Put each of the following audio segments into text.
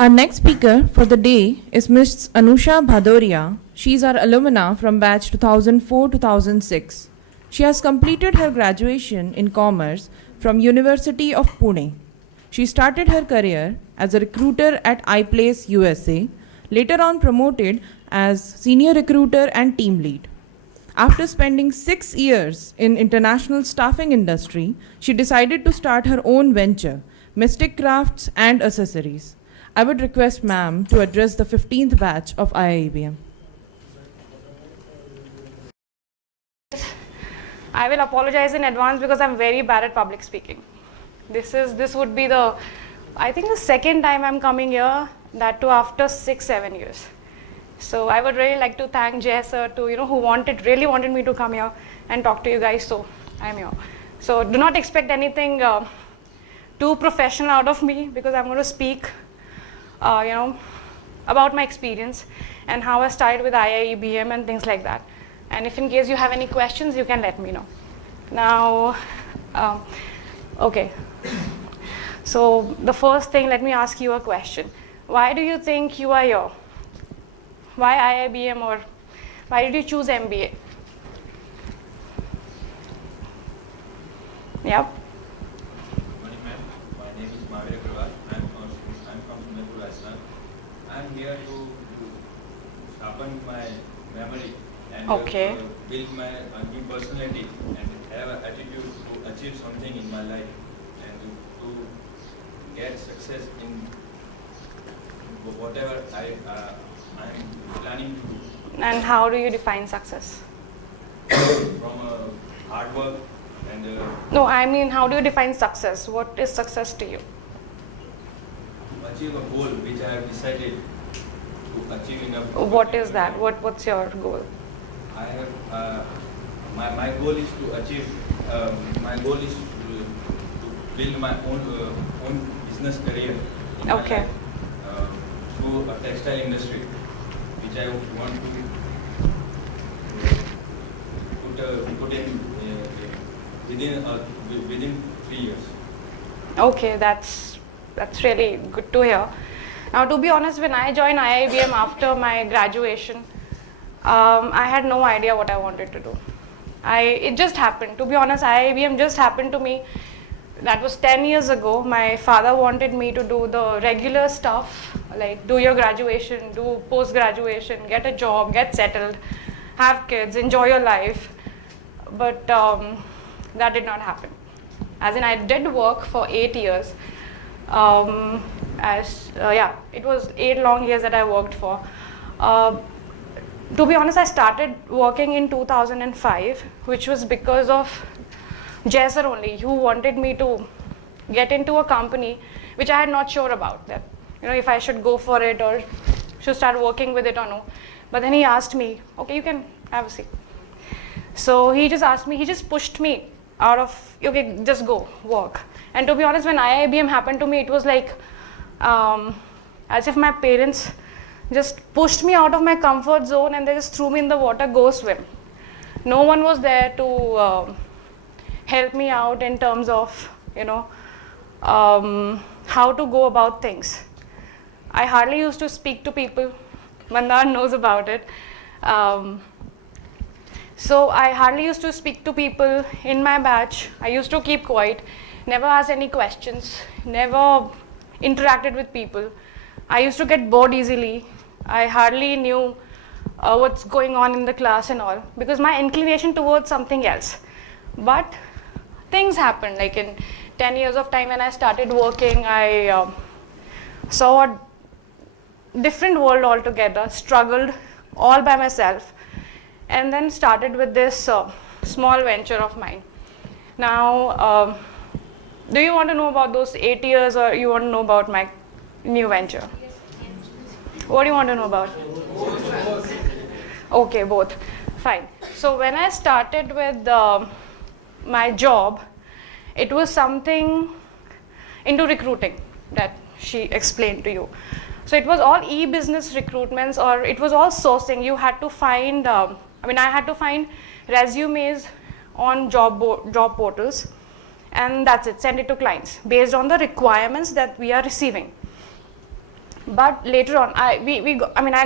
Our next speaker for the day is Ms. Anusha Bhadoria. She is our alumna from batch 2004-2006. She has completed her graduation in commerce from University of Pune. She started her career as a recruiter at iPlace USA, later on promoted as senior recruiter and team lead. After spending 6 years in international staffing industry, she decided to start her own venture, Mystic Crafts and Accessories. I would request ma'am to address the 15th batch of IIBM. I will apologize in advance because I'm very bad at public speaking. This would be I think the second time I'm coming here, that too after 6-7 years. So I would really like to thank Jay sir who really wanted me to come here and talk to you guys, so I'm here. So do not expect anything too professional out of me, because I'm going to speak about my experience and how I started with IIBM and things like that. And if in case you have any questions, you can let me know. Now, okay. So the first thing, let me ask you a question. Why do you think you are here? Why IIBM, or why did you choose MBA? Yep. Good morning, ma'am. My name is Mahavir Agrawal. I'm from Sumedpur, Rajasthan. I'm here to sharpen my memory and build my new personality and have an attitude to achieve something in my life and to get success in whatever I'm planning to do. And how do you define success? From hard work and No, I mean, how do you define success? What is success to you? to achieve a goal which I have decided to achieve in a. What is that? What's your goal? I have my goal is to achieve. My goal is to build my own business career in my Okay. life, through a textile industry, which I want to put in within 3 years. Okay, that's really good to hear. Now, to be honest, when I joined IIBM after my graduation, I had no idea what I wanted to do. It just happened. To be honest, IIBM just happened to me. That was 10 years ago. My father wanted me to do the regular stuff, like do your graduation, do post-graduation, get a job, get settled, have kids, enjoy your life. But that did not happen. As in, I did work for 8 years. It was 8 long years that I worked for. To be honest, I started working in 2005, which was because of Jay sir only, who wanted me to get into a company which I had not sure about, that if I should go for it or should start working with it or no. But then he asked me, okay, you can have a seat. So he just pushed me out of, okay, just go work. And to be honest, when IIBM happened to me, it was like as if my parents just pushed me out of my comfort zone and they just threw me in the water, go swim. No one was there to help me out in terms of how to go about things. I hardly used to speak to people. Mandar knows about it. So I hardly used to speak to people in my batch. I used to keep quiet, never asked any questions, never interacted with people. I used to get bored easily. I hardly knew what's going on in the class and all, because my inclination towards something else. But things happened. Like in 10 years of time when I started working, I saw a different world altogether, struggled all by myself, and then started with this small venture of mine. Now, do you want to know about those 8 years, or you want to know about my new venture? What do you want to know about? Okay, both. Fine. So when I started with my job, it was something into recruiting that she explained to you. So it was all e-business recruitments, or it was all sourcing. You had to find, I had to find resumes on job portals, and that's it, send it to clients based on the requirements that we are receiving. But later on, I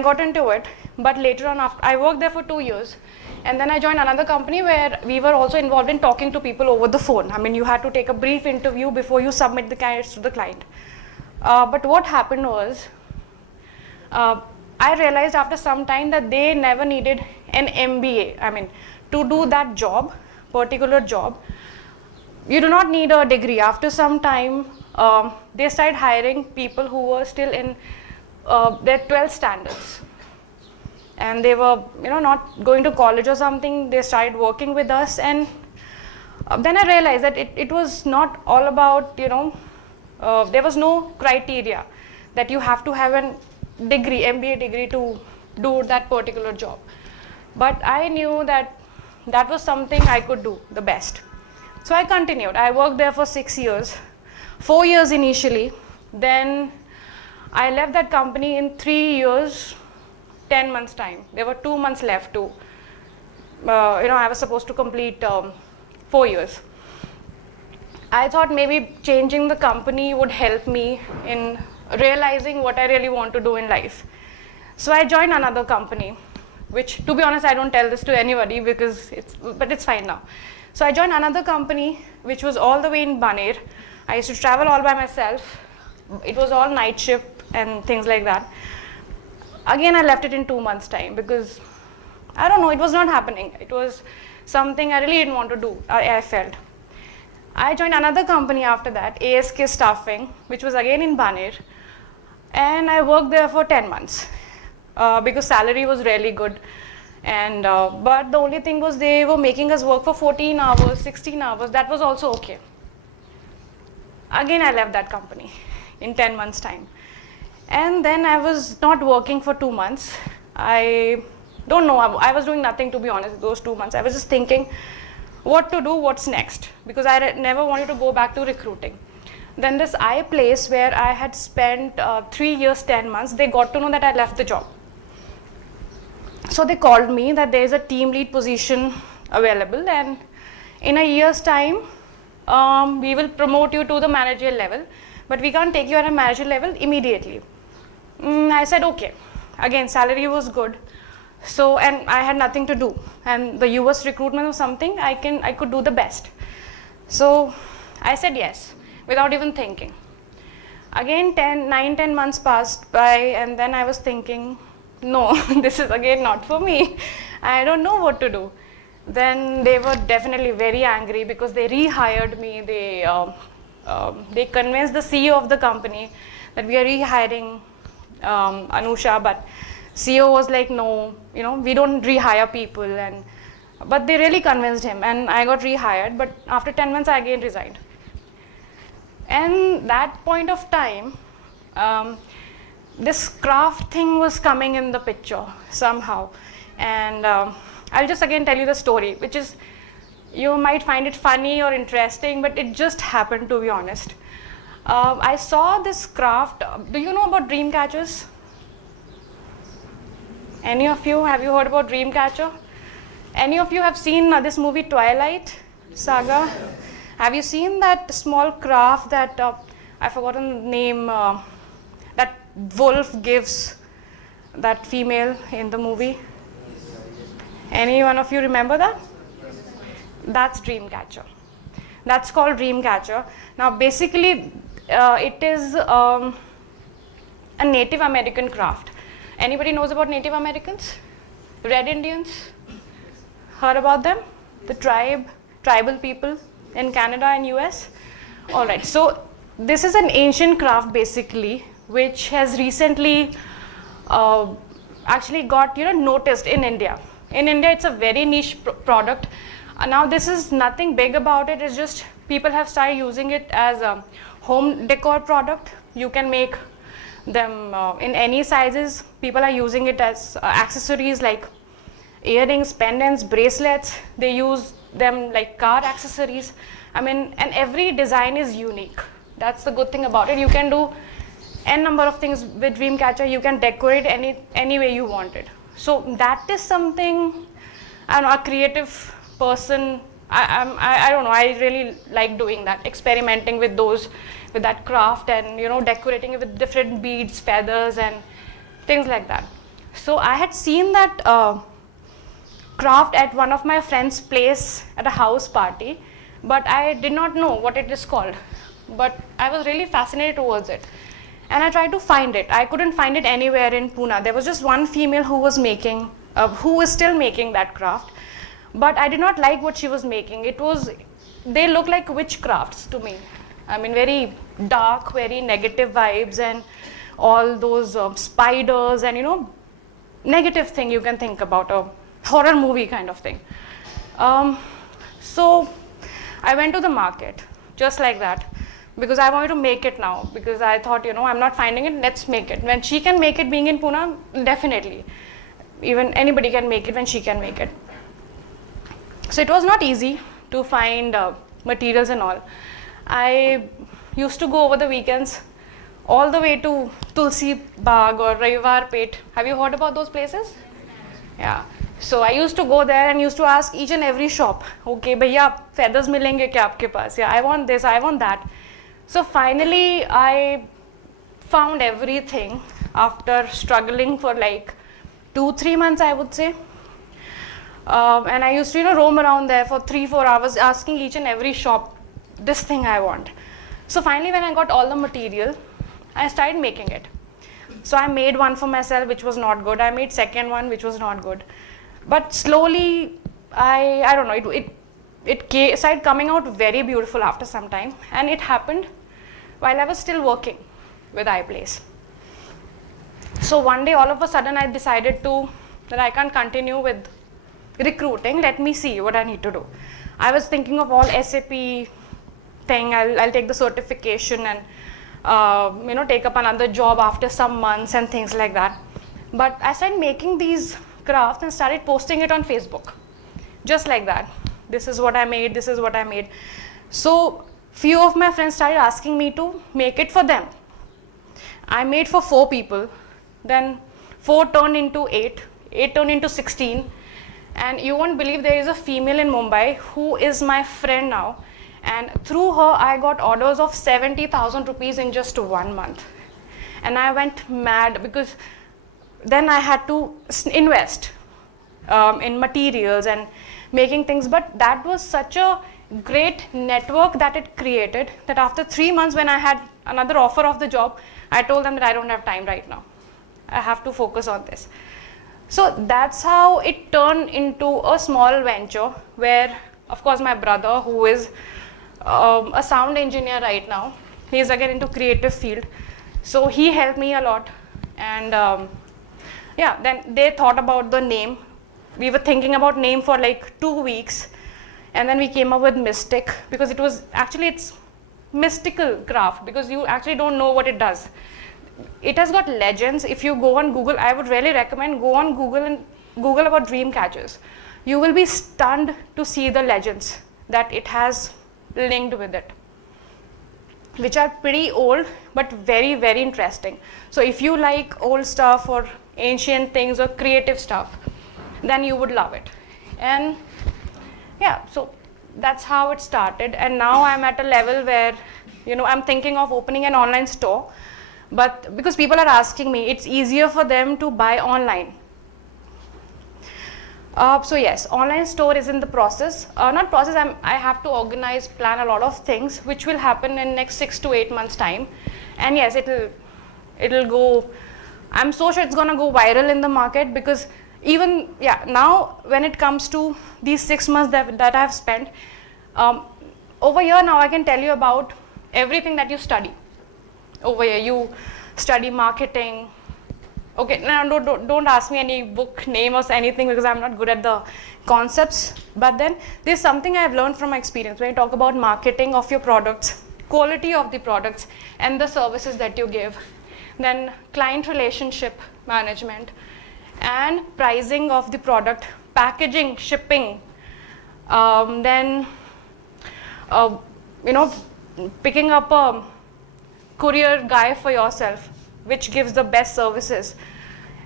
got into it, but later on, after I worked there for 2 years, and then I joined another company where we were also involved in talking to people over the phone. I mean, you had to take a brief interview before you submit the candidates to the client. But what happened was, I realized after some time that they never needed an MBA. I mean, to do that job, particular job, you do not need a degree. After some time, they started hiring people who were still in their 12th standards. And they were, not going to college or something. They started working with us, and then I realized that it was not all about, there was no criteria that you have to have an degree, MBA degree, to do that particular job. But I knew that that was something I could do the best. So I continued. I worked there for 6 years, 4 years initially. Then I left that company in 3 years, 10 months time. There were 2 months left to, I was supposed to complete 4 years. I thought maybe changing the company would help me in realizing what I really want to do in life. So I joined another company, which, to be honest, I don't tell this to anybody but it's fine now. So I joined another company which was all the way in Baner. I used to travel all by myself. It was all night shift and things like that. Again, I left it in 2 months time because, I don't know, it was not happening. It was something I really didn't want to do, I felt. I joined another company after that, ASK Staffing, which was again in Baner. And I worked there for 10 months because salary was really good. And but the only thing was they were making us work for 14 hours, 16 hours. That was also okay. Again, I left that company in 10 months time. And then I was not working for 2 months. I don't know, I was doing nothing, to be honest, those 2 months. I was just thinking what to do, what's next, because I never wanted to go back to recruiting. Then this iPlace, where I had spent 3 years, 10 months, they got to know that I left the job. So they called me that there is a team lead position available, and in a year's time, we will promote you to the managerial level, but we can't take you at a managerial level immediately. I said, okay. Again, salary was good. So, and I had nothing to do. And the US recruitment was something I could do the best. So I said yes, without even thinking. Again, 9-10 months passed by, and then I was thinking, no, this is again not for me. I don't know what to do. Then they were definitely very angry because they rehired me. They convinced the CEO of the company that we are rehiring Anusha, but CEO was like, no, we don't rehire people. But they really convinced him, and I got rehired. But after 10 months, I again resigned. And that point of time, this craft thing was coming in the picture somehow. And I'll just again tell you the story, which is, you might find it funny or interesting, but it just happened, to be honest. I saw this craft. Do you know about Dreamcatchers? Any of you, have you heard about Dreamcatcher? Any of you have seen this movie Twilight Saga? Have you seen that small craft that, I've forgotten the name, that wolf gives that female in the movie? Any one of you remember that? That's Dreamcatcher. That's called Dreamcatcher. Now basically, it is a Native American craft. Anybody knows about Native Americans? Red Indians? Heard about them? The tribal people in Canada and US? Alright, so this is an ancient craft basically, which has recently actually got noticed in India. In India, it's a very niche product. Now this is nothing big about it. It's just people have started using it as a home decor product. You can make them in any sizes. People are using it as accessories like earrings, pendants, bracelets. They use them like car accessories. I mean, and every design is unique. That's the good thing about it. You can do n number of things with Dreamcatcher. You can decorate any way you want it. So that is something, I don't know, a creative person, I don't know, I really like doing that, experimenting with those with that craft and decorating it with different beads, feathers and things like that. So I had seen that craft at one of my friend's place at a house party, but I did not know what it is called. But I was really fascinated towards it. And I tried to find it. I couldn't find it anywhere in Pune. There was just one female who was still making that craft. But I did not like what she was making. They looked like witchcrafts to me. I mean, very dark, very negative vibes and all those spiders and negative thing you can think about, a horror movie kind of thing. So I went to the market just like that because I wanted to make it now, because I thought, I'm not finding it, let's make it. When she can make it being in Pune, definitely. Even anybody can make it when she can make it. So it was not easy to find materials and all. I used to go over the weekends all the way to Tulsi Bagh or Ravivar Pet. Have you heard about those places? Yeah. So I used to go there and used to ask each and every shop, okay, bhaiya, feathers milenge kya aapke paas? Yeah, I want this, I want that. So finally, I found everything after struggling for like 2-3 months, I would say. And I used to roam around there for 3-4 hours asking each and every shop, this thing I want. So finally, when I got all the material, I started making it. So I made one for myself, which was not good. I made second one, which was not good. But slowly, I don't know, it started coming out very beautiful after some time. And it happened while I was still working with iPlace. So one day, all of a sudden, I decided that I can't continue with recruiting. Let me see what I need to do. I was thinking of all SAP thing. I'll take the certification and take up another job after some months and things like that. But I started making these crafts and started posting it on Facebook, just like that. This is what I made. This is what I made. So few of my friends started asking me to make it for them. I made for 4 people. Then 4 turned into 8. 8 turned into 16. And you won't believe there is a female in Mumbai who is my friend now. And through her, I got orders of 70,000 rupees in just 1 month. And I went mad because then I had to invest in materials and making things. But that was such a great network that it created that after 3 months, when I had another offer of the job, I told them that I don't have time right now. I have to focus on this. So that's how it turned into a small venture where, of course, my brother, who is a sound engineer right now, he is again into creative field. So he helped me a lot. And yeah, then they thought about the name. We were thinking about name for like 2 weeks. And then we came up with Mystic, because it's mystical craft, because you actually don't know what it does. It has got legends. If you go on Google, I would really recommend go on Google and Google about dream catchers. You will be stunned to see the legends that it has linked with it, which are pretty old but very, very interesting. So if you like old stuff or ancient things or creative stuff, then you would love it. And yeah, so that's how it started. And now I'm at a level where I'm thinking of opening an online store. But because people are asking me, it's easier for them to buy online. So yes, online store is in the process. Not process, I have to plan a lot of things, which will happen in next 6 to 8 months time. And yes, it'll go, I'm so sure it's gonna go viral in the market, because even, now when it comes to these 6 months that I've spent, over here now I can tell you about everything that you study. Over here, you study marketing. Okay, now don't ask me any book name or anything, because I'm not good at the concepts. But then there's something I've learned from my experience when you talk about marketing of your products, quality of the products and the services that you give. Then client relationship management and pricing of the product, packaging, shipping. Then picking up a courier guy for yourself, which gives the best services.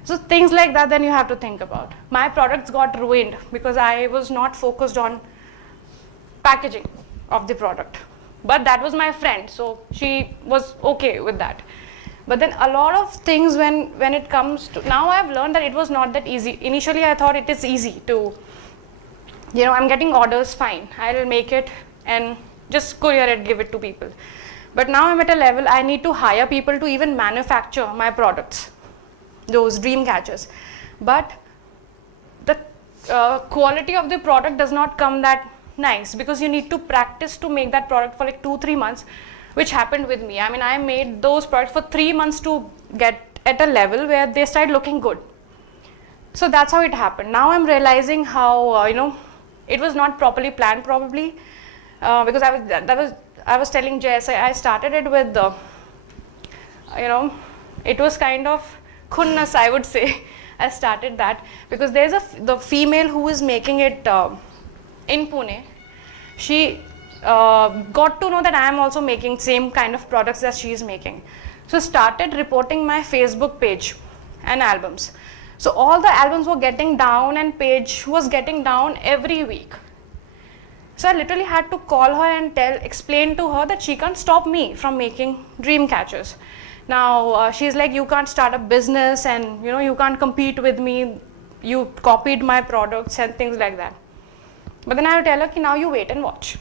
So things like that, then you have to think about. My products got ruined because I was not focused on packaging of the product. but that was my friend, so she was okay with that. But then a lot of things, when it comes to, now I've learned that it was not that easy. Initially I thought it is easy to, I'm getting orders, fine, I'll make it and just courier it, give it to people. But now I'm at a level I need to hire people to even manufacture my products, those dream catchers. But the quality of the product does not come that nice, because you need to practice to make that product for like 2-3 months, which happened with me. I mean, I made those products for 3 months to get at a level where they started looking good. So that's how it happened. Now I'm realizing how, it was not properly planned probably, because I was telling Jess, I started it with it was kind of khunnas, I would say. I started that because there's the female who is making it in Pune. She got to know that I am also making same kind of products that she is making. So started reporting my Facebook page and albums. So all the albums were getting down and page was getting down every week. So I literally had to call her and explain to her that she can't stop me from making dream catchers. Now she's like, you can't start a business and you can't compete with me. You copied my products and things like that. But then I would tell her, now you wait and watch.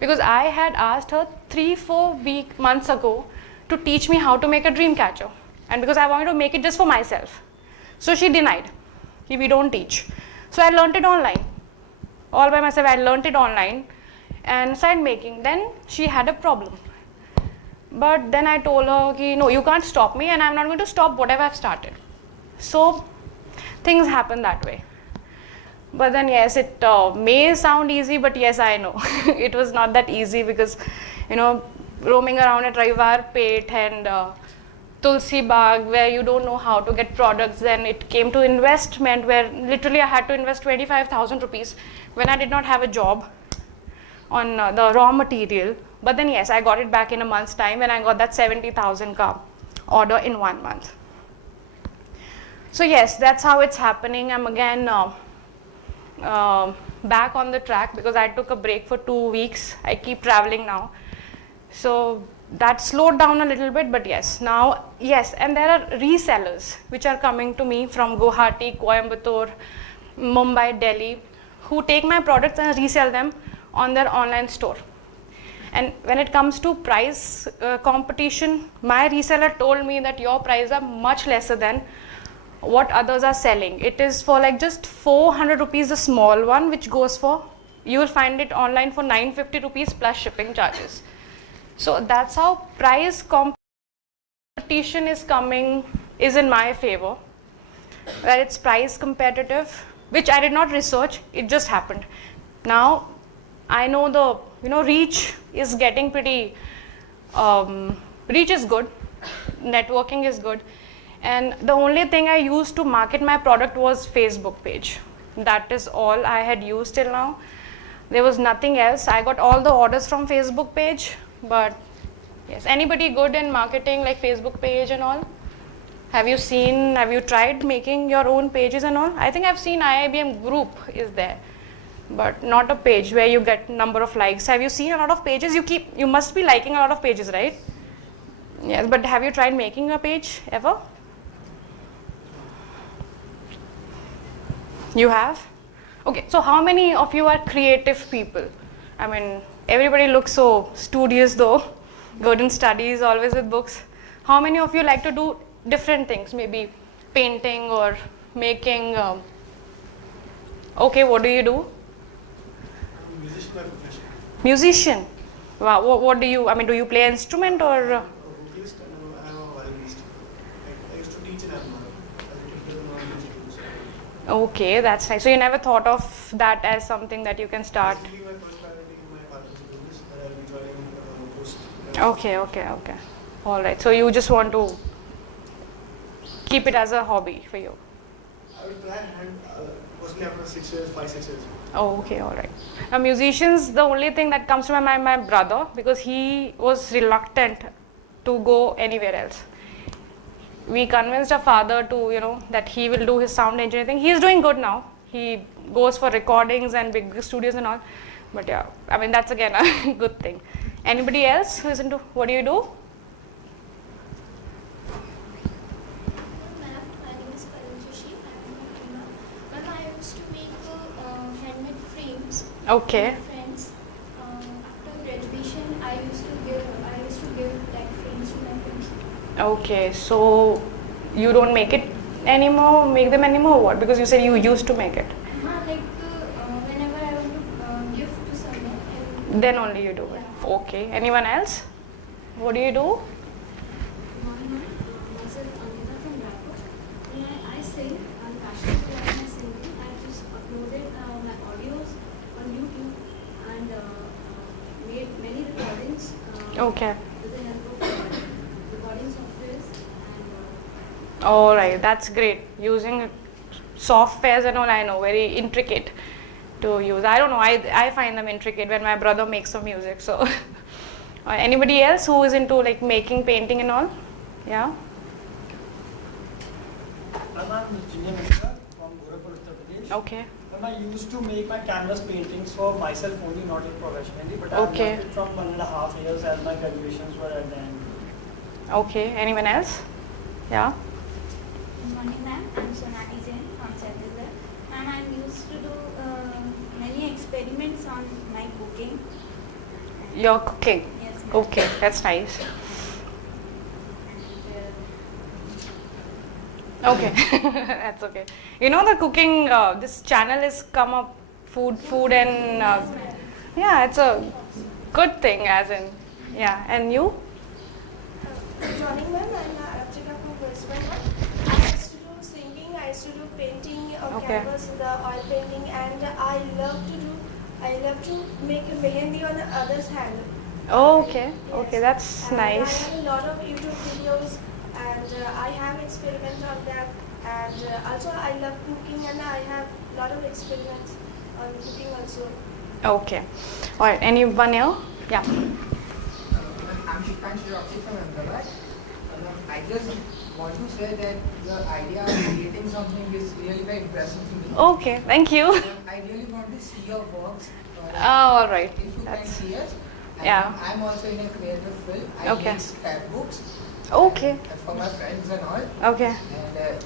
Because I had asked her 3-4 months ago to teach me how to make a dream catcher. And because I wanted to make it just for myself. So she denied, we don't teach. So I learned it online. All by myself, I learned it online and started making. Then she had a problem. But then I told her, no, you can't stop me and I'm not going to stop whatever I've started. So things happen that way. But then yes, it may sound easy, but yes, I know. It was not that easy because, roaming around at Raivar Pet and Tulsi Bagh, where you don't know how to get products. Then it came to investment where literally I had to invest 25,000 rupees when I did not have a job on the raw material. But then yes, I got it back in a month's time when I got that 70,000 ka order in 1 month. So yes, that's how it's happening. I'm again back on the track because I took a break for 2 weeks. I keep traveling now. So that slowed down a little bit, but yes, now, yes, and there are resellers which are coming to me from Guwahati, Coimbatore, Mumbai, Delhi, who take my products and resell them on their online store. And when it comes to price competition, my reseller told me that your prices are much lesser than what others are selling. It is for like just 400 rupees, the small one, which goes for, you will find it online for 950 rupees plus shipping charges. So that's how price competition is in my favor, where it's price competitive, which I did not research, it just happened. Now I know the reach is getting pretty, reach is good, networking is good, and the only thing I used to market my product was Facebook page. That is all I had used till now. There was nothing else. I got all the orders from Facebook page. But yes, anybody good in marketing like Facebook page and all? Have you tried making your own pages and all? I think I've seen IIBM group is there, but not a page where you get number of likes. Have you seen a lot of pages? You must be liking a lot of pages, right? Yes, but have you tried making a page ever? You have? Okay, so how many of you are creative people? I mean, everybody looks so studious though, good in studies, always with books. How many of you like to do different things, maybe painting or making? Okay, what do you do? I'm a musician by profession. Musician? Wow, what do you, do you play an instrument or? A vocalist and I'm a violinist. I used to teach in Ahmedabad as a diploma in institute. Okay, that's nice. So you never thought of that as something that you can start? Basically, my first priority is my father's business that I'll be joining post. Okay. All right. So you just want to keep it as a hobby for you? I will try and mostly after 6 years, 5-6 years. Oh, okay, all right. Now, musicians, the only thing that comes to my mind, my brother, because he was reluctant to go anywhere else. We convinced our father to, that he will do his sound engineering. He is doing good now. He goes for recordings and big studios and all. But yeah, that's again a good thing. Anybody else who is into, what do you do? Ma'am, my name is Karan Joshi. I am a Pune. Ma'am, I used to make handmade frames Okay. for friends. After graduation, I used to give like frames to my friends. Okay, so you don't make them anymore, what? Because you said you used to make it. Whenever I want to give to someone, I will. Then only you do it. Okay. Anyone else? What do you do? Myself, Ankita from Raipur. I sing. I'm passionate about my singing. I just uploaded my audios on YouTube and made many recordings Okay. with the help of recording softwares and. All right, that's great. Using softwares and all, I know, very intricate to use. I don't know, I find them intricate when my brother makes some music. So, anybody else who is into like making, painting and all? Yeah. I'm Jinya Mishra from Gorakhpur, Uttar Pradesh. Okay. I used to make my canvas paintings for myself only, not professionally, but Okay. I left it from 1.5 years as my graduations were at the end. Okay. Anyone else? Yeah. Good morning, ma'am. I'm Sonali Jain from Chhattisgarh. And I used to do many experiments on my cooking. You're cooking. Yes, ma'am. Okay, that's nice. And, Okay, that's okay. You know the cooking, this channel is come up, food and, yeah, it's a good thing as in, yeah. And you? Good morning, ma'am. I'm Arapchika from West Bengal. I used to do singing, I used to do painting on Okay. canvas, the oil painting, and I love to make a mehendi on the other's hand. Oh, okay, Yes. okay, that's And nice. I have a lot of YouTube videos, and I have experiments on that. And also, I love cooking, and I have a lot of experiments on cooking also. Okay, all right. Anyone here? Yeah. I'm Shikant Shiroxi from Ahmedabad. I just want to say that your idea of creating something is really very impressive to me. Okay, thank you. I really want to see your works. Oh, all right. If you can That's see us. And yeah. I'm also in a creative field. I Okay. make scrapbooks Okay. for my friends and all. Okay. And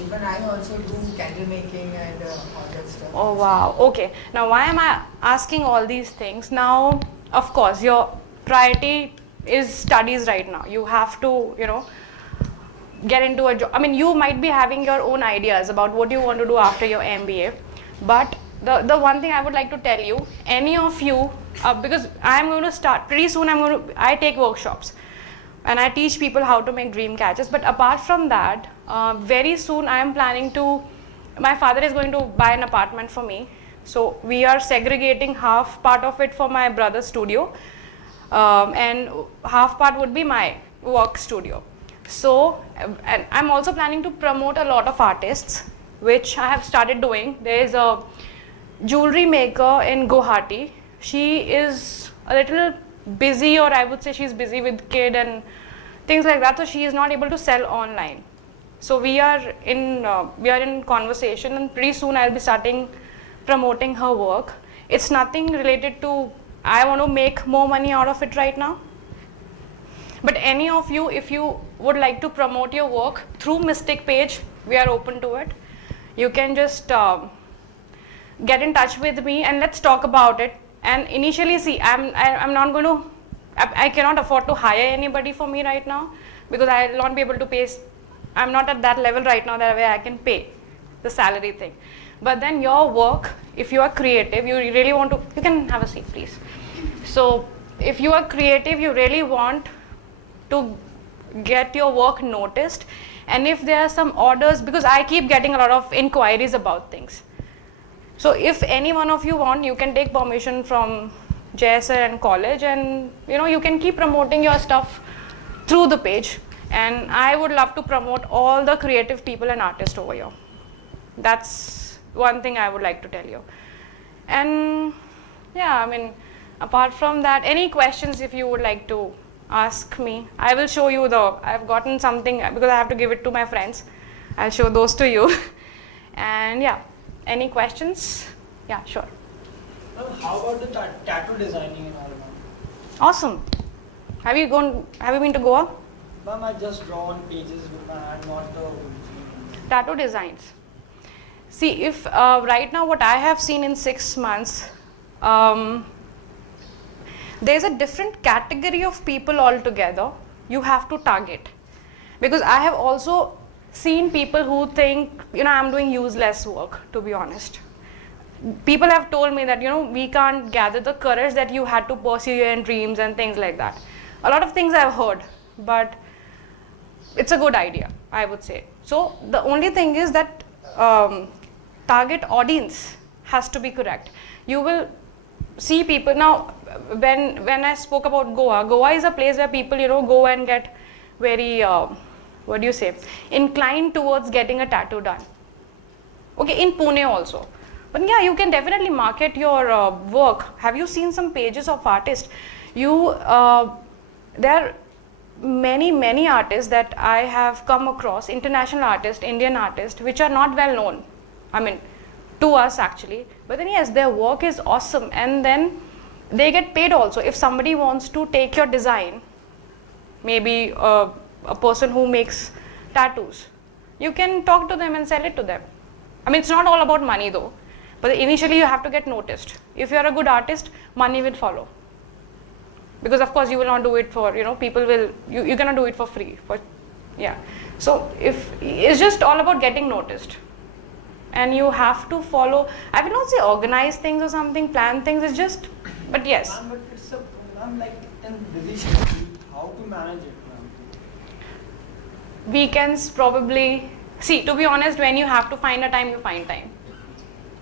even I also do candle making and all that stuff. Oh wow. Okay. Now why am I asking all these things? Now, of course, your priority is studies right now. You have to, get into a job. I mean, you might be having your own ideas about what you want to do after your MBA, but the one thing I would like to tell you, any of you, because I'm going to start pretty soon. I take workshops, and I teach people how to make dream catches. But apart from that, very soon I am planning to. My father is going to buy an apartment for me, so we are segregating half part of it for my brother's studio, and half part would be my work studio. So, and I'm also planning to promote a lot of artists, which I have started doing. There is a jewelry maker in Guwahati. She is a little busy, or I would say she's busy with kid and things like that, so she is not able to sell online. So we are in conversation, and pretty soon I'll be starting promoting her work. It's nothing related to I want to make more money out of it right now. But any of you, if you would like to promote your work through Mystic page, we are open to it. You can just get in touch with me and let's talk about it. And initially, see, I'm not going to, I cannot afford to hire anybody for me right now, because I will not be able to pay. I'm not at that level right now that way I can pay the salary thing. But then your work, if you are creative, you really want to, you can have a seat, please. So if you are creative, you really want to get your work noticed, and if there are some orders, because I keep getting a lot of inquiries about things. So if any one of you want, you can take permission from JSR and college, and you can keep promoting your stuff through the page. And I would love to promote all the creative people and artists over here. That's one thing I would like to tell you. And yeah, I mean, apart from that, any questions if you would like to ask me. I will show you I've gotten something, because I have to give it to my friends. I'll show those to you. And yeah, any questions? Yeah, sure. How about the tattoo designing and all? Awesome. Have you been to Goa? Ma'am, I just draw on pages with my hand, not the original. Tattoo designs. See, if right now what I have seen in 6 months, there's a different category of people altogether you have to target. Because I have also seen people who think, I'm doing useless work, to be honest. People have told me that, we can't gather the courage that you had to pursue your dreams and things like that. A lot of things I've heard, but it's a good idea, I would say. So the only thing is that target audience has to be correct. You will see people now. When I spoke about Goa is a place where people go and get very inclined towards getting a tattoo done. Okay, in Pune also. But yeah, you can definitely market your work. Have you seen some pages of artists? There are many artists that I have come across, international artists, Indian artists, which are not well known. I mean, to us actually. But then yes, their work is awesome, and then they get paid also. If somebody wants to take your design, maybe a person who makes tattoos, you can talk to them and sell it to them. I mean, it's not all about money though, but initially you have to get noticed. If you're a good artist, money will follow. Because of course you will not do it for, people will, you cannot do it for free. So it's just all about getting noticed. And you have to follow, I will not say organize things or something, plan things, it's just, but yes. Ma'am, but it's a program like in busy schedule. How to manage it, ma'am? Weekends probably, see, to be honest, when you have to find a time, you find time.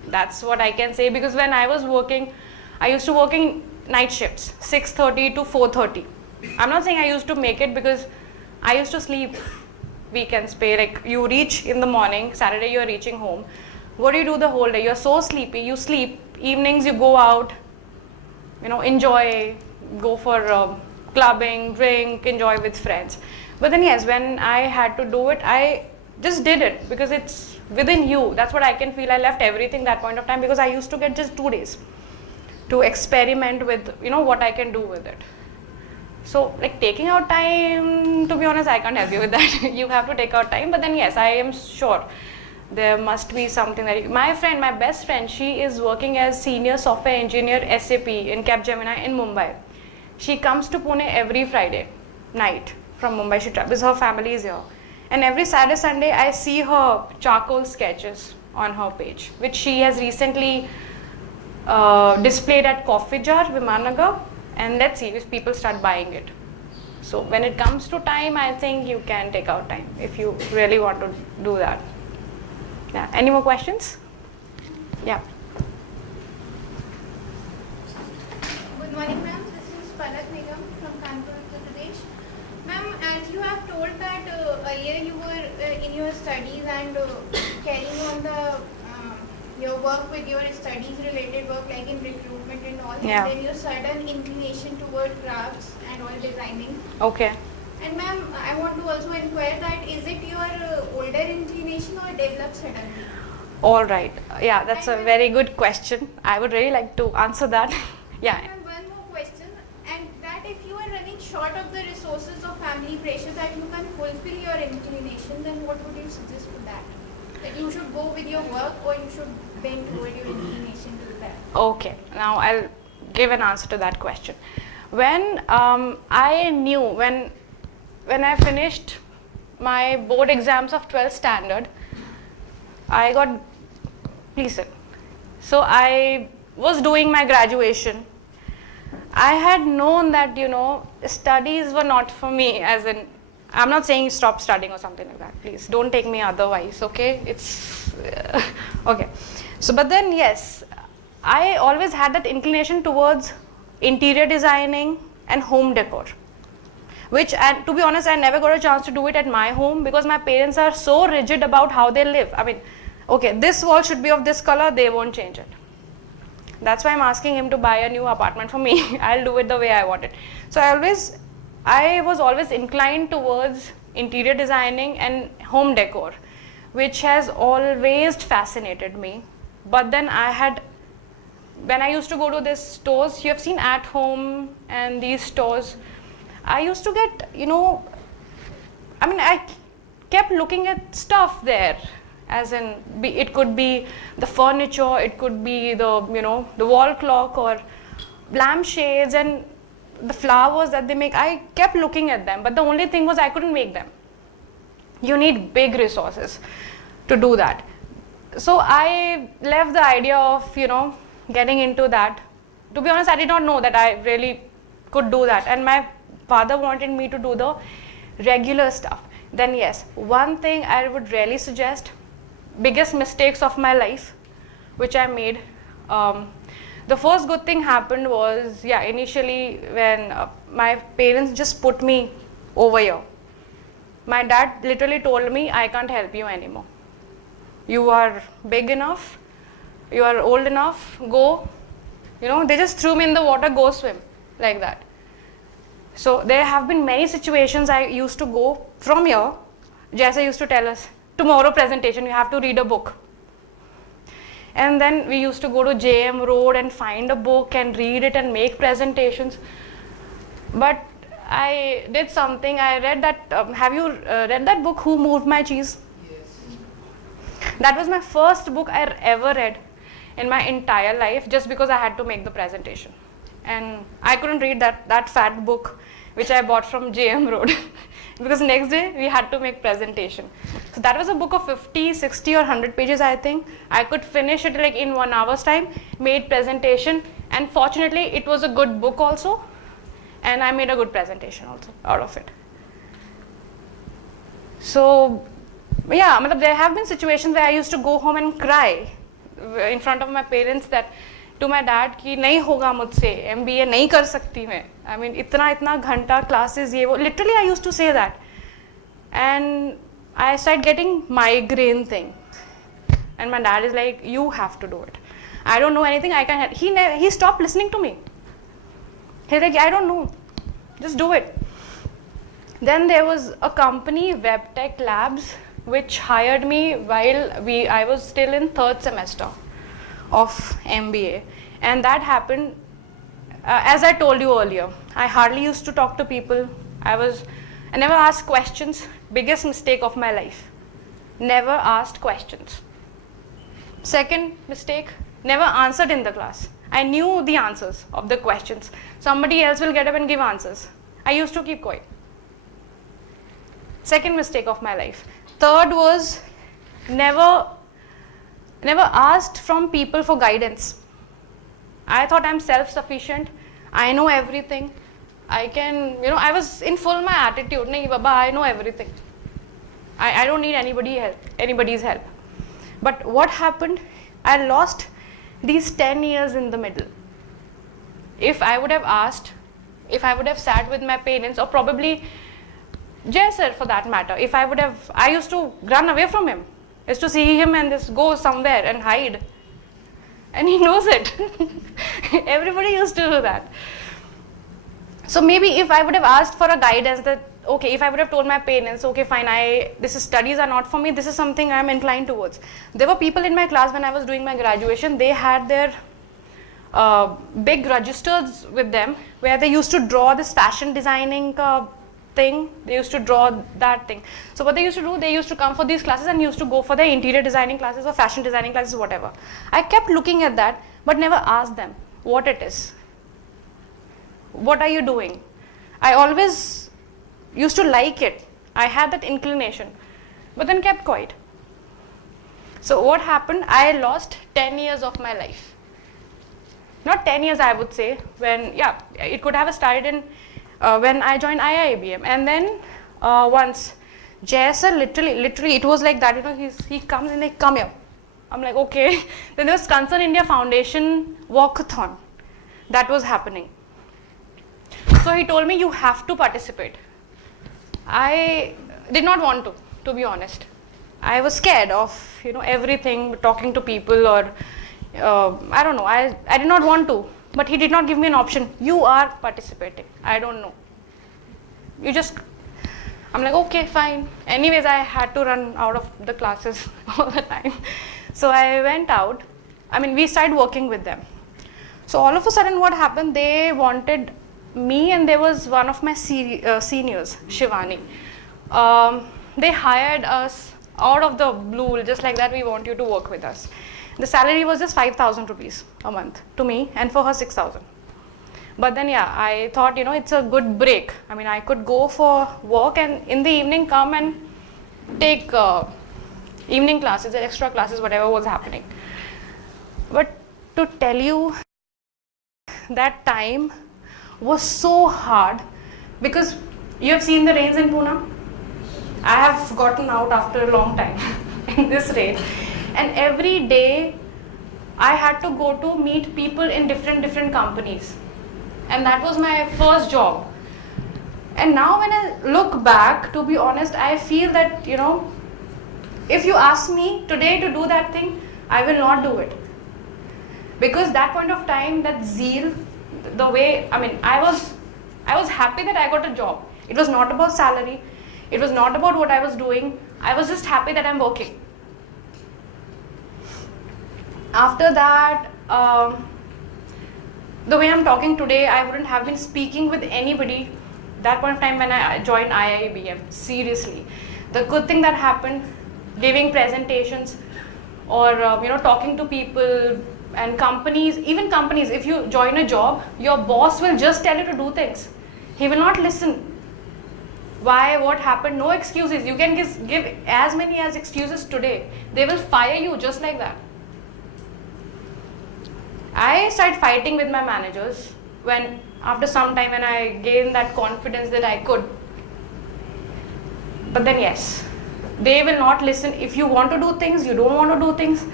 That's what I can say, because when I was working, I used to work in night shifts, 6:30 to 4:30. I'm not saying I used to make it, because I used to sleep weekends pay. Like, you reach in the morning, Saturday you're reaching home. What do you do the whole day? You're so sleepy, you sleep. Evenings you go out, enjoy, go for clubbing, drink, enjoy with friends. But then yes, when I had to do it, I just did it because it's within you. That's what I can feel. I left everything that point of time, because I used to get just 2 days to experiment with, what I can do with it. So, like, taking out time, to be honest, I can't help you with that. You have to take out time. But then yes, I am sure there must be something that my best friend, she is working as senior software engineer SAP in Capgemini in Mumbai. She comes to Pune every Friday night from Mumbai. She travels, her family is here. And every Saturday, Sunday, I see her charcoal sketches on her page, which she has recently displayed at Coffee Jar, Vimannagar. And let's see if people start buying it. So when it comes to time, I think you can take out time if you really want to do that. Yeah. Any more questions? Yeah. Good morning, ma'am. This is Palak Nigam from Kanpur, Uttar Pradesh. Ma'am, as you have told that earlier you were in your studies and carrying on your work with your studies related work, like in recruitment and all, Yeah. and then your sudden inclination toward crafts and all designing. Okay. And ma'am, I want to also inquire that is it your older inclination or developed suddenly? All right. Yeah, that's a very good question. I would really like to answer that. Yeah. And one more question, and that if you are running short of the resources of family pressure that you can fulfill your inclination, then what would you suggest for that? That you should go with your work or you should bend toward your inclination to that? Okay. Now I'll give an answer to that question. When I knew, when I finished my board exams of 12th standard, I got, please sit. So I was doing my graduation. I had known that, studies were not for me, as in, I'm not saying stop studying or something like that. Please don't take me otherwise, okay? It's, okay. So, but then yes, I always had that inclination towards interior designing and home decor. Which, and to be honest, I never got a chance to do it at my home because my parents are so rigid about how they live. I mean, okay, this wall should be of this color, they won't change it. That's why I'm asking him to buy a new apartment for me. I'll do it the way I want it. So I was always inclined towards interior designing and home decor, which has always fascinated me. But then I had when I used to go to these stores, you have seen At Home and these stores, I used to get, I kept looking at stuff there, as in, it could be the furniture, it could be the, the wall clock or lampshades and the flowers that they make. I kept looking at them, but the only thing was I couldn't make them. You need big resources to do that. So I left the idea of, getting into that. To be honest, I did not know that I really could do that. And my father wanted me to do the regular stuff. Then yes, one thing I would really suggest, biggest mistakes of my life, which I made. The first good thing happened was, initially when my parents just put me over here. My dad literally told me, I can't help you anymore. You are big enough, you are old enough, go. They just threw me in the water, go swim, like that. So there have been many situations I used to go from here. Jaisa used to tell us, tomorrow presentation, you have to read a book. And then we used to go to JM Road and find a book and read it and make presentations. But I did something, I read that, have you read that book, Who Moved My Cheese? Yes. That was my first book I ever read in my entire life, just because I had to make the presentation. And I couldn't read that fat book which I bought from JM Road because next day we had to make presentation. So that was a book of 50, 60 or 100 pages, I think. I could finish it like in 1 hour's time, made presentation, and fortunately it was a good book also, and I made a good presentation also out of it. So there have been situations where I used to go home and cry in front of my parents that to my dad कि नहीं होगा मुझसे, MBA नहीं कर सकती मैं. I mean इतना घंटा classes ये वो. Literally I used to say that, and I started getting migraine thing, and my dad is like, you have to do it. I don't know anything. I can help. He stopped listening to me. He's like, I don't know, just do it. Then there was a company, WebTech Labs, which hired me while I was still in 3rd semester of MBA, and that happened as I told you earlier. I hardly used to talk to people. I never asked questions. Biggest mistake of my life. Never asked questions. Second mistake, never answered in the class. I knew the answers of the questions. Somebody else will get up and give answers. I used to keep quiet. Second mistake of my life. Third was never asked from people for guidance. I thought I'm self-sufficient. I know everything. I can, I was in full my attitude. Nahi baba, I know everything. I don't need anybody's help. But what happened? I lost these 10 years in the middle. If I would have asked, if I would have sat with my parents, or probably Jay sir for that matter, I used to run away from him. Is to see him and just go somewhere and hide. And he knows it. Everybody used to do that. So maybe if I would have asked for a guidance that, okay, if I would have told my parents, okay, fine, studies are not for me, this is something I'm inclined towards. There were people in my class when I was doing my graduation, they had their big registers with them where they used to draw this fashion designing thing. They used to draw that thing. So what they used to do, they used to come for these classes and used to go for their interior designing classes or fashion designing classes, whatever. I kept looking at that, but never asked them what it is. What are you doing? I always used to like it. I had that inclination, but then kept quiet. So what happened? I lost 10 years of my life. Not 10 years, I would say. It could have started in when I joined IIBM, and then once JSR literally it was like that. He comes and like, come here. I'm like, okay. Then there was Concern India Foundation walkathon that was happening. So he told me, you have to participate. I did not want to be honest. I was scared of everything, talking to people, or I don't know. I did not want to, but he did not give me an option. You are participating. I don't know. I'm like, okay, fine. Anyways, I had to run out of the classes all the time. So I went out. We started working with them. So all of a sudden what happened, they wanted me, and there was one of my seniors, Shivani. They hired us out of the blue, just like that, we want you to work with us. The salary was just 5,000 rupees a month to me, and for her 6,000. But then yeah, I thought, it's a good break. I mean, I could go for work and in the evening come and take evening classes, extra classes, whatever was happening. But to tell you, that time was so hard, because you have seen the rains in Pune. I have gotten out after a long time in this rain, and every day I had to go to meet people in different companies, and that was my first job. And now when I look back, to be honest, I feel that, if you ask me today to do that thing, I will not do it. Because that point of time, that zeal, the way, I was happy that I got a job. It was not about salary. It was not about what I was doing. I was just happy that I'm working. After that, the way I'm talking today, I wouldn't have been speaking with anybody that point of time when I joined IIBM. Seriously. The good thing that happened, giving presentations or talking to people and companies, even companies, if you join a job, your boss will just tell you to do things. He will not listen. Why, what happened, no excuses. You can give as many as excuses today. They will fire you just like that. I started fighting with my managers after some time, when I gained that confidence that I could. But then yes, they will not listen. If you want to do things, you don't want to do things,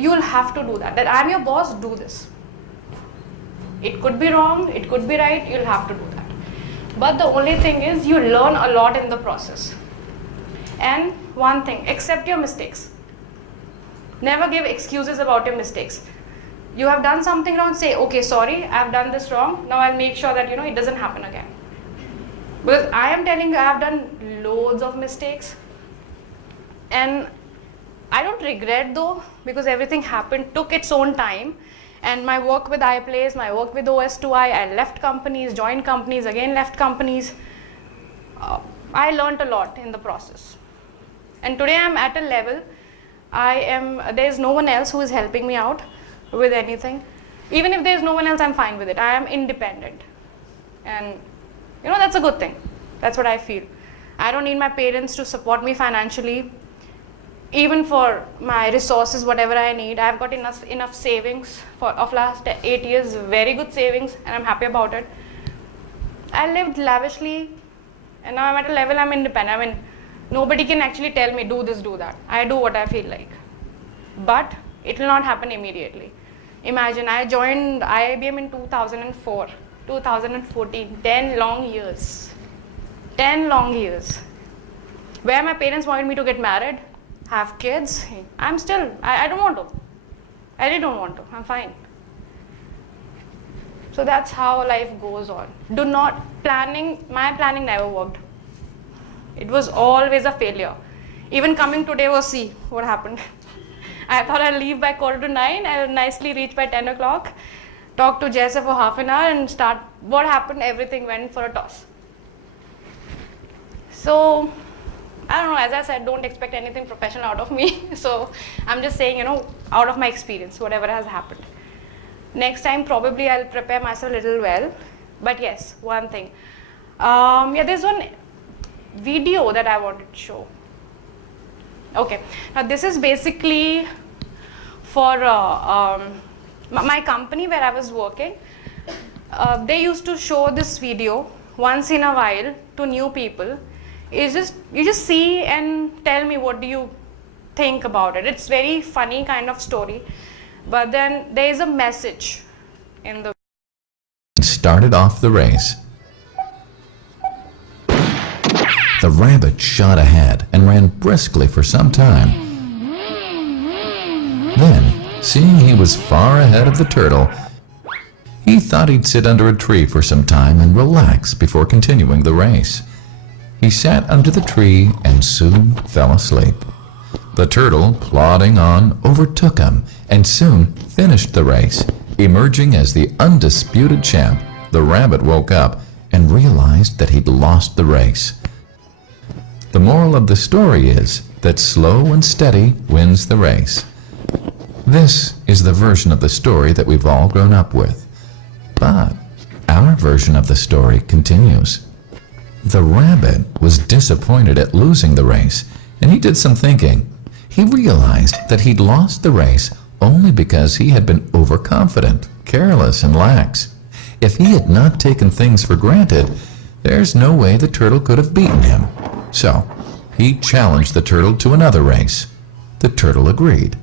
you will have to do that. That I'm your boss, do this. It could be wrong, it could be right, you'll have to do that. But the only thing is, you learn a lot in the process. And one thing, accept your mistakes. Never give excuses about your mistakes. You have done something wrong, say, okay, sorry, I've done this wrong. Now I'll make sure that, it doesn't happen again. Because I am telling you, I have done loads of mistakes. And I don't regret though, because everything happened, took its own time. And my work with iPlace, my work with OS2i, I left companies, joined companies, again left companies. I learned a lot in the process. And today I'm at a level, there's no one else who is helping me out with anything. Even if there's no one else, I'm fine with it. I am independent. And that's a good thing. That's what I feel. I don't need my parents to support me financially. Even for my resources, whatever I need, I've got enough savings of last 8 years, very good savings, and I'm happy about it. I lived lavishly, and now I'm at a level I'm independent. Nobody can actually tell me, do this, do that. I do what I feel like. But it will not happen immediately. Imagine, I joined IIBM in 2004, 2014, 10 long years. 10 long years. Where my parents wanted me to get married, have kids, I don't want to. I really don't want to. I'm fine. So that's how life goes on. My planning never worked. It was always a failure. Even coming today was, see what happened. I thought I'd leave by 8:45. I'll nicely reach by 10 o'clock, talk to Jesse for half an hour and start. What happened? Everything went for a toss. So, I don't know, as I said, don't expect anything professional out of me. So, I'm just saying, out of my experience, whatever has happened. Next time, probably I'll prepare myself a little well. But yes, one thing. There's one video that I wanted to show. Okay, now this is basically for my company where I was working. They used to show this video once in a while to new people. You just see and tell me what do you think about it. It's very funny kind of story, but then there is a message in the started off the race. The rabbit shot ahead and ran briskly for some time. Then, seeing he was far ahead of the turtle, he thought he'd sit under a tree for some time and relax before continuing the race. He sat under the tree and soon fell asleep. The turtle, plodding on, overtook him and soon finished the race, Emerging as the undisputed champ, the rabbit woke up and realized that he'd lost the race. The moral of the story is that slow and steady wins the race. This is the version of the story that we've all grown up with. But our version of the story continues. The rabbit was disappointed at losing the race, and he did some thinking. He realized that he'd lost the race only because he had been overconfident, careless, and lax. If he had not taken things for granted, there's no way the turtle could have beaten him. So, he challenged the turtle to another race. The turtle agreed.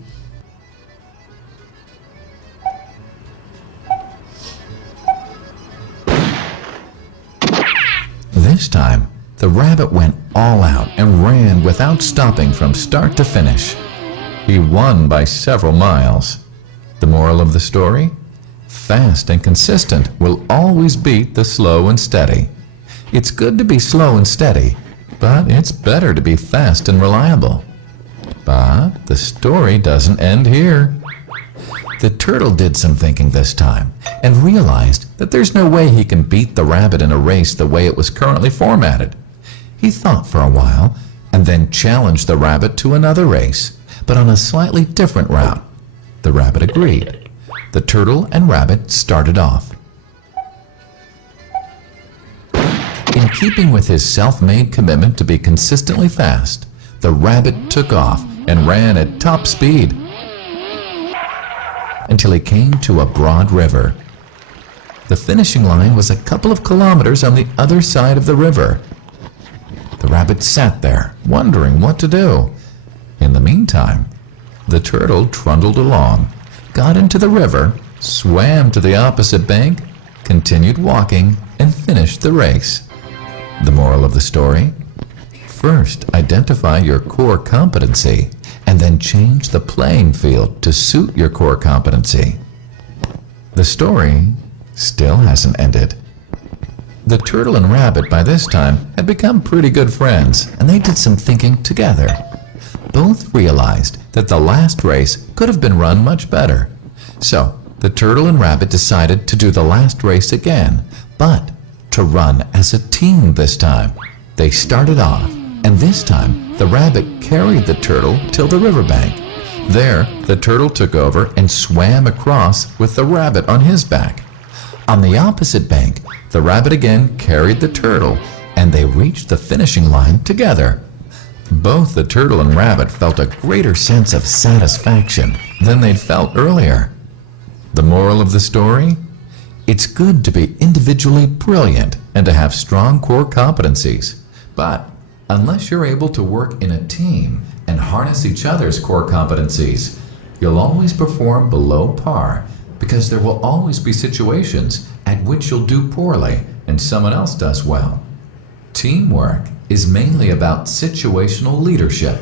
This time, the rabbit went all out and ran without stopping from start to finish. He won by several miles. The moral of the story? Fast and consistent will always beat the slow and steady. It's good to be slow and steady, but it's better to be fast and reliable. But the story doesn't end here. The turtle did some thinking this time and realized that there's no way he can beat the rabbit in a race the way it was currently formatted. He thought for a while and then challenged the rabbit to another race, but on a slightly different route. The rabbit agreed. The turtle and rabbit started off. In keeping with his self-made commitment to be consistently fast, the rabbit took off and ran at top speed until he came to a broad river. The finishing line was a couple of kilometers on the other side of the river. The rabbit sat there, wondering what to do. In the meantime, the turtle trundled along, got into the river, swam to the opposite bank, continued walking, and finished the race. The moral of the story? First, identify your core competency, and then change the playing field to suit your core competency. The story still hasn't ended. The turtle and rabbit by this time had become pretty good friends, and they did some thinking together. Both realized that the last race could have been run much better. So, the turtle and rabbit decided to do the last race again, but to run as a team this time. They started off, and this time the rabbit carried the turtle till the riverbank. There, the turtle took over and swam across with the rabbit on his back. On the opposite bank, the rabbit again carried the turtle, and they reached the finishing line together. Both the turtle and rabbit felt a greater sense of satisfaction than they'd felt earlier. The moral of the story? It's good to be individually brilliant and to have strong core competencies. But unless you're able to work in a team and harness each other's core competencies, you'll always perform below par, because there will always be situations at which you'll do poorly and someone else does well. Teamwork is mainly about situational leadership,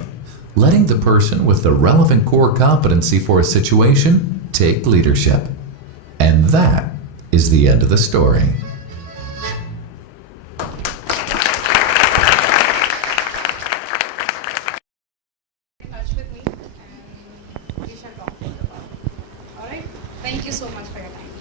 letting the person with the relevant core competency for a situation take leadership. And that is the end of the story. Touch with me and we shall talk more about it. Alright? Thank you so much for your time.